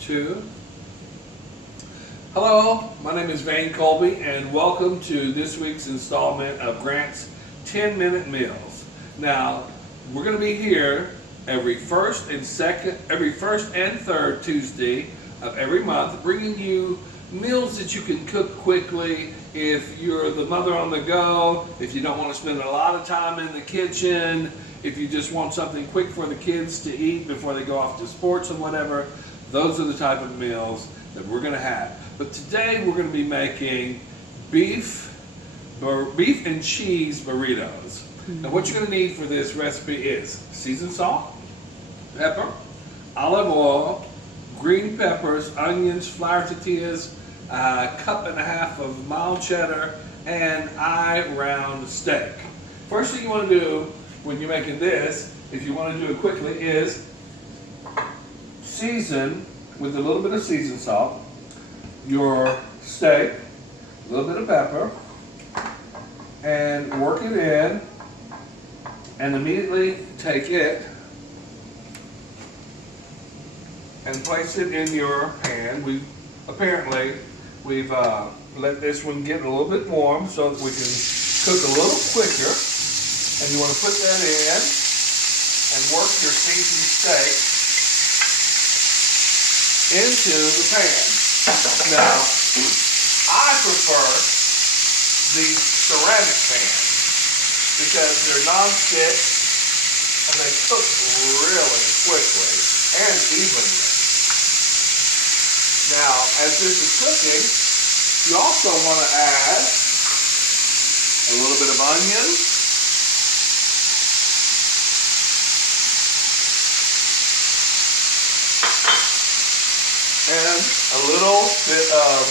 Two. Hello, my name is Colby, and welcome to this week's installment of Grant's 10-Minute Meals. Now, we're going to be here every first and third Tuesday of every month, bringing you meals that you can cook quickly if you're the mother on the go, if you don't want to spend a lot of time in the kitchen, if you just want something quick for the kids to eat before they go off to sports and whatever. Those are the type of meals that we're going to have. But today we're going to be making beef and cheese burritos. And what you're going to need for this recipe is seasoned salt, pepper, olive oil, green peppers, onions, flour tortillas, a cup and a half of mild cheddar, and round steak. First thing you want to do when you're making this, if you want to do it quickly, is season with a little bit of seasoned salt your steak, a little bit of pepper, and work it in, and immediately take it and place it in your pan. We've let this one get a little bit warm so that we can cook a little quicker. And you want to put that in and work your seasoned steak into the pan. Now, I prefer these ceramic pans because they're non-stick and they cook really quickly and evenly. Now, as this is cooking, you also want to add a little bit of onion, and a little bit of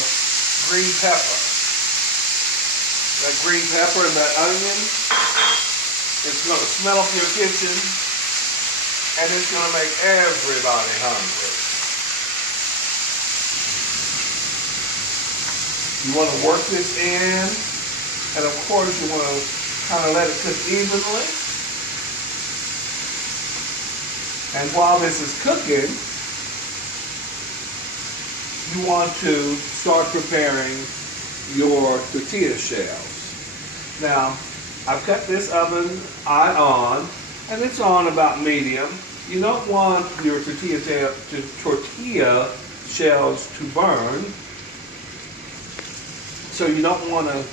green pepper. That green pepper and that onion is going to smell up your kitchen, and it's going to make everybody hungry. You want to work this in, and of course you want to kind of let it cook evenly. And while this is cooking, you want to start preparing your tortilla shells. Now, I've cut this oven on, and it's on about medium. You don't want your tortilla shells to burn, so you don't want to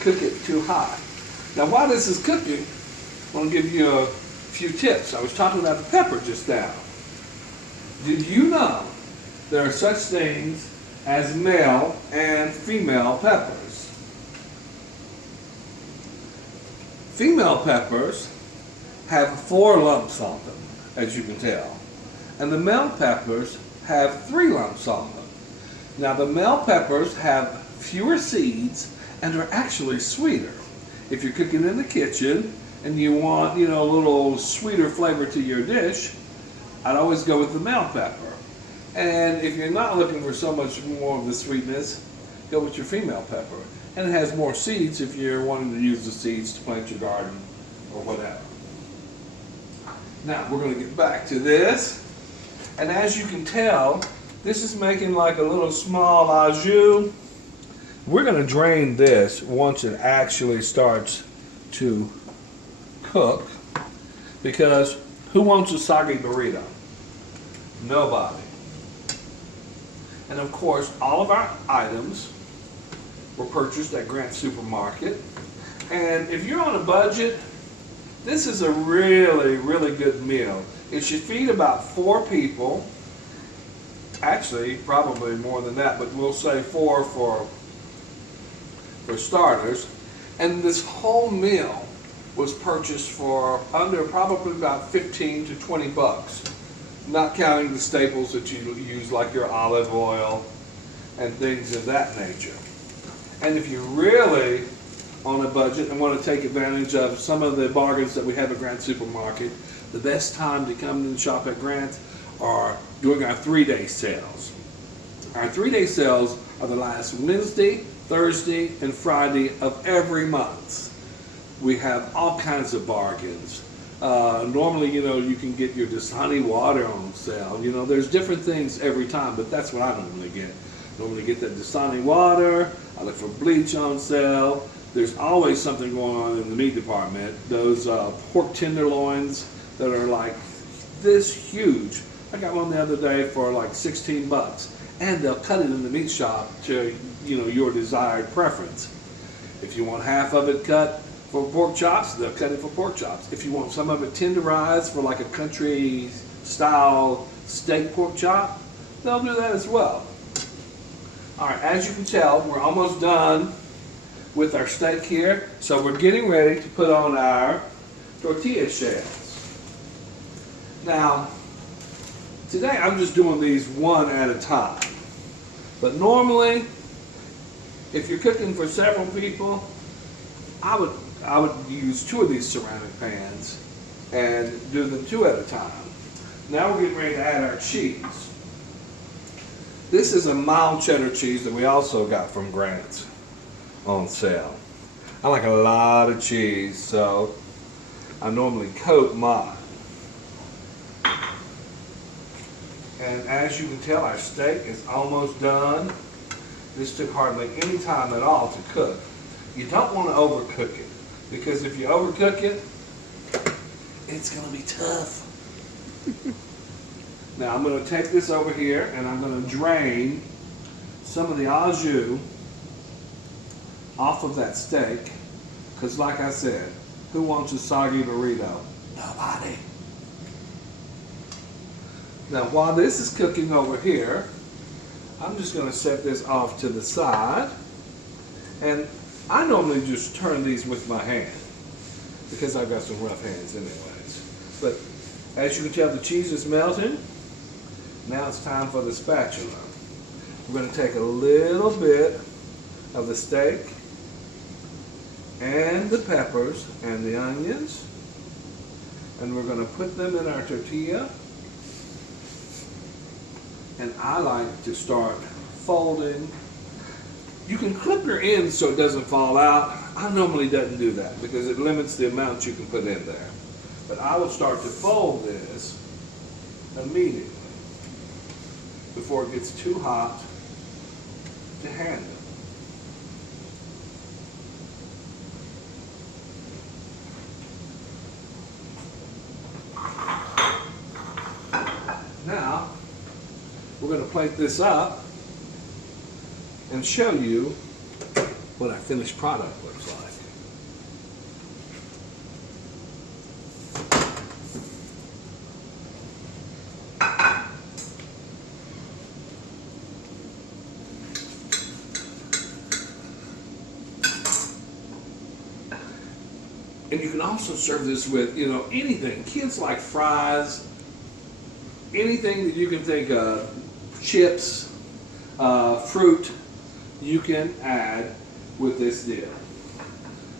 cook it too high. Now, while this is cooking, I want to give you a few tips. I was talking about the pepper just now. Did you know there are such things as male and female peppers? Female peppers have 4 lumps on them, as you can tell. And the male peppers have 3 lumps on them. Now, the male peppers have fewer seeds and are actually sweeter. If you're cooking in the kitchen and you want, a little sweeter flavor to your dish, I'd always go with the male pepper. And if you're not looking for so much more of the sweetness, go with your female pepper. And it has more seeds if you're wanting to use the seeds to plant your garden or whatever. Now, we're going to get back to this. And as you can tell, this is making like a little small au jus. We're going to drain this once it actually starts to cook, because who wants a soggy burrito? Nobody. And of course, all of our items were purchased at Grant Supermarket. And if you're on a budget, this is a really, really good meal. It should feed about 4 people. Actually, probably more than that, but we'll say 4 for starters. And this whole meal was purchased for under probably about 15 to 20 bucks. Not counting the staples that you use like your olive oil and things of that nature. And if you're really on a budget and want to take advantage of some of the bargains that we have at Grant Supermarket, the best time to come and shop at Grant are during our 3-day sales. Our 3-day sales are the last Wednesday, Thursday, and Friday of every month. We have all kinds of bargains. Normally, you can get your Dasani water on sale. There's different things every time, but that's what I normally get. Normally get that Dasani water. I look for bleach on sale. There's always something going on in the meat department. Those pork tenderloins that are like this huge. I got one the other day for like 16 bucks. And they'll cut it in the meat shop to, your desired preference. If you want half of it cut for pork chops, they'll cut it for pork chops. If you want some of it tenderized for like a country style steak pork chop, they'll do that as well. All right, as you can tell, we're almost done with our steak here. So we're getting ready to put on our tortilla shells. Now, today I'm just doing these one at a time. But normally, if you're cooking for several people, I would use 2 of these ceramic pans and do them 2 at a time. Now we're getting ready to add our cheese. This is a mild cheddar cheese that we also got from Grant's on sale. I like a lot of cheese, so I normally coat mine. And as you can tell, our steak is almost done. This took hardly any time at all to cook. You don't want to overcook it, because if you overcook it, it's going to be tough. Now I'm going to take this over here and I'm going to drain some of the au jus off of that steak, because like I said, who wants a soggy burrito? Nobody. Now while this is cooking over here, I'm just going to set this off to the side, and I normally just turn these with my hand because I've got some rough hands anyways. But as you can tell, the cheese is melting. Now it's time for the spatula. We're going to take a little bit of the steak and the peppers and the onions, and we're going to put them in our tortilla. And I like to start folding. You can clip your ends so it doesn't fall out. I normally don't do that because it limits the amount you can put in there. But I will start to fold this immediately before it gets too hot to handle. Now, we're going to plate this up and show you what our finished product looks like. And you can also serve this with, anything. Kids like fries, anything that you can think of, chips, fruit, you can add with this deal.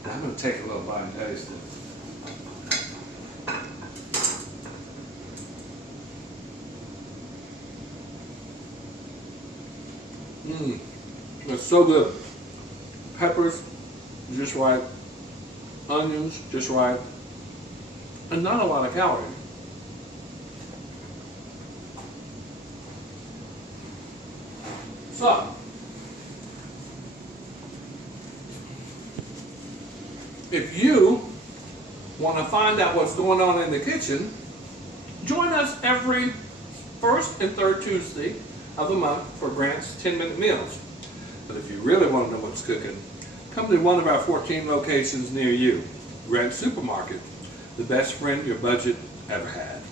Now I'm going to take a little bite and taste it. It's so good. Peppers, just right. Onions, just right. And not a lot of calories. So, if you want to find out what's going on in the kitchen, join us every first and third Tuesday of the month for Grant's 10-minute meals. But if you really want to know what's cooking, come to one of our 14 locations near you. Grant's Supermarket, the best friend your budget ever had.